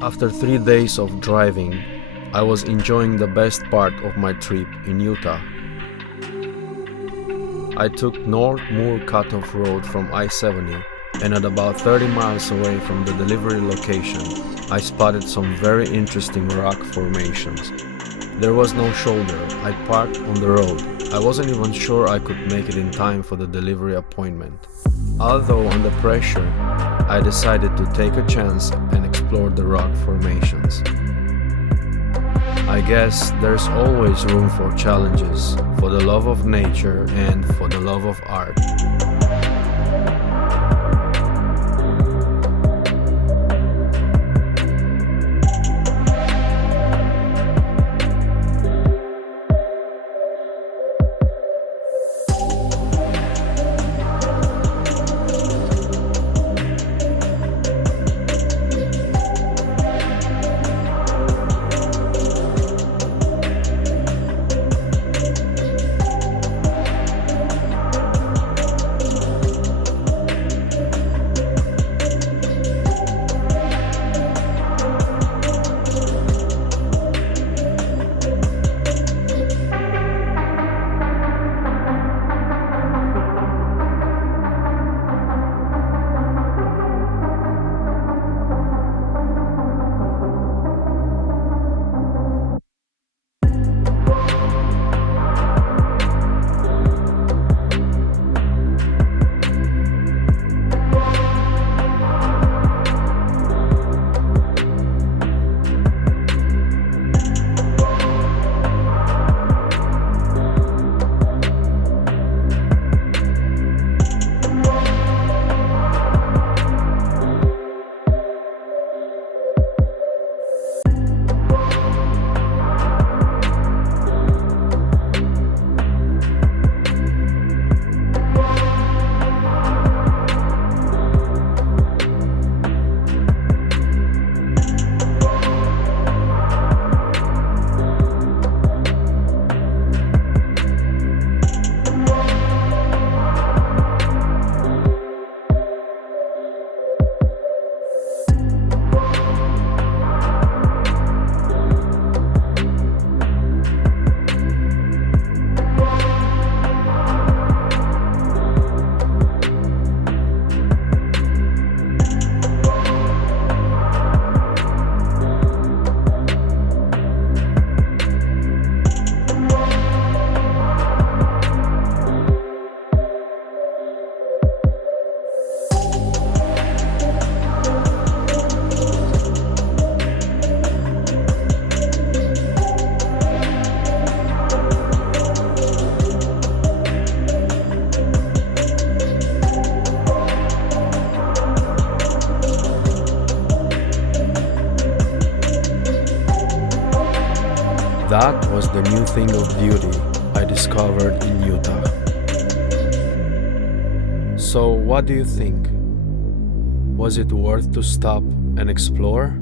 After 3 days of driving, I was enjoying the best part of my trip in Utah. I took North Moore Cutoff Road from I-70, and at about 30 miles away from the delivery location, I spotted some very interesting rock formations. There was no shoulder. I parked on the road. I wasn't even sure I could make it in time for the delivery appointment. Although under pressure, I decided to take a chance and explore the rock formations. I guess there's always room for challenges, for the love of nature and for the love of art. That was the new thing of beauty I discovered in Utah. So what do you think? Was it worth to stop and explore?